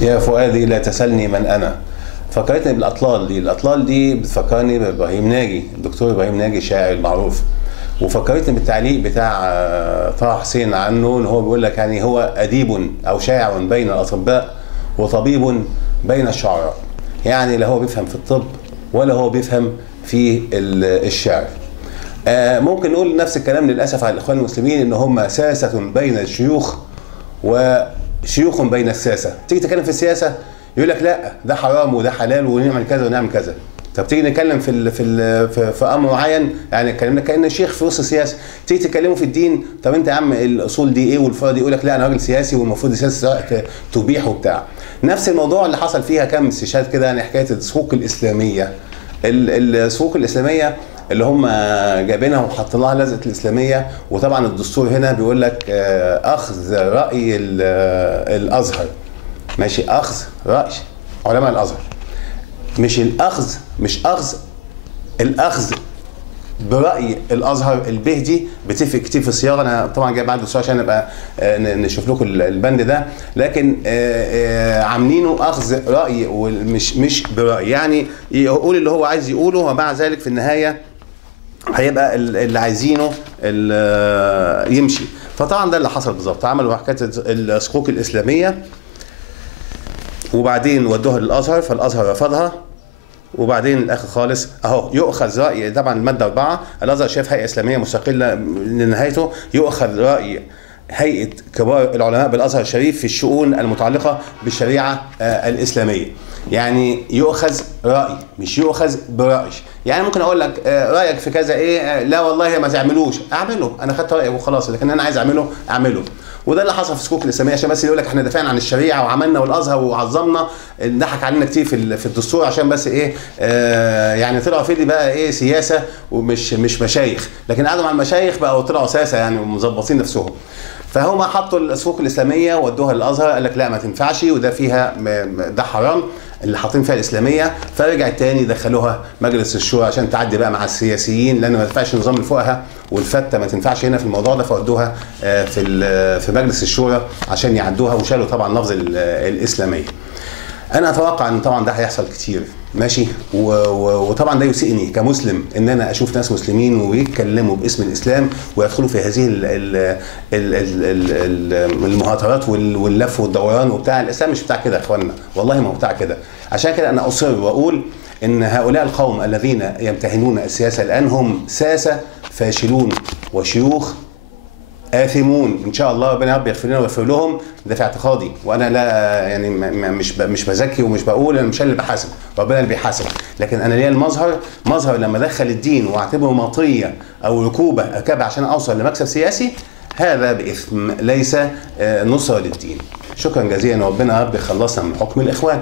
يا فؤادي لا تسألني من أنا. فكرتني بالأطلال دي، الأطلال دي بتفكرني بإبراهيم ناجي، الدكتور إبراهيم ناجي شاعر معروف. وفكرتني بالتعليق بتاع طه حسين عنه، إن هو بيقول لك يعني هو أديب أو شاعر بين الأطباء وطبيب بين الشعراء. يعني لا هو بيفهم في الطب ولا هو بيفهم في الشعر. ممكن نقول نفس الكلام للأسف على الإخوان المسلمين، إن هم ساسة بين الشيوخ وشيوخ بين الساسة. تيجي تتكلم في السياسة يقول لك لا ده حرام وده حلال ونعمل كذا ونعمل كذا. طب تيجي نتكلم في امر معين، يعني اتكلمنا كأن شيخ في وسط السياسه. تيجي تتكلموا في الدين، طب انت يا عم الاصول دي ايه والفروع دي؟ يقول لك لا انا راجل سياسي والمفروض السياسه تبيح وبتاع. نفس الموضوع اللي حصل فيها كام استشهاد كده، يعني حكايه السوق الاسلاميه. السوق الاسلاميه اللي هم جايبينها وحاطين لها لزقه الاسلاميه. وطبعا الدستور هنا بيقول لك اخذ راي الازهر. ماشي، اخذ راي علماء الازهر، مش الاخذ، مش اخذ الاخذ براي الازهر. البهدي بتفرق كتير في الصياغه. انا طبعا جايب بعد السؤال عشان نبقى نشوف لكم البند ده، لكن عاملينه اخذ راي ومش براي. يعني يقول اللي هو عايز يقوله ومع ذلك في النهايه هيبقى اللي عايزينه يمشي. فطبعا ده اللي حصل بالظبط، عملوا حكايه الصكوك الاسلاميه وبعدين ودوها للازهر، فالازهر رفضها. وبعدين الاخر خالص اهو يؤخذ راي، طبعا الماده 4 الازهر شايف هيئه اسلاميه مستقله لنهايته، يؤخذ راي هيئه كبار العلماء بالازهر الشريف في الشؤون المتعلقه بالشريعه الاسلاميه. يعني يؤخذ راي مش يؤخذ براي. يعني ممكن اقول لك رايك في كذا ايه؟ لا والله ما تعملوش، اعمله، انا خدت رايك وخلاص، لكن انا عايز اعمله. وده اللي حصل في السكوك الاسلاميه، عشان بس يقول لك احنا دافعنا عن الشريعه وعملنا والازهر وعظمنا. ضحك علينا كتير في الدستور عشان بس ايه يعني طلعوا في دي بقى ايه سياسه ومش مشايخ، لكن قعدوا مع المشايخ بقى وطلعوا ساسه يعني ومظبطين نفسهم. فهم حطوا السكوك الاسلاميه ودوها للازهر، قال لك لا ما تنفعش وده فيها ده حرام اللي حاطين فيها الاسلاميه. فرجعت تاني دخلوها مجلس الشورى عشان تعدي بقى مع السياسيين، لان ما ينفعش نظام الفقهاء والفته ما تنفعش هنا في الموضوع ده، فودوها في مجلس الشورى عشان يعدوها، وشالوا طبعا لفظ الاسلاميه. انا اتوقع ان طبعا ده هيحصل كتير ماشي، وطبعا ده يسئني كمسلم ان انا اشوف ناس مسلمين ويتكلموا باسم الاسلام ويدخلوا في هذه المهاترات واللف والدوران وبتاع. الاسلام مش بتاع كده يا اخوانا، والله ما هو بتاع كده. عشان كده انا اصر واقول ان هؤلاء القوم الذين يمتهنون السياسه الان هم ساسه فاشلون وشيوخ آثمون. ان شاء الله ربنا يغفر لنا ويغفر لهم، ده في اعتقادي. وانا لا يعني مش بزكي ومش بقول، انا مش اللي بحاسب، ربنا اللي بيحاسب. لكن انا ليا المظهر لما ادخل الدين واعتبره مطيه او ركوبه اركبها عشان اوصل لمكسب سياسي، هذا باثم ليس نصره للدين. شكرا جزيلا وربنا رب يخلصنا من حكم الاخوان.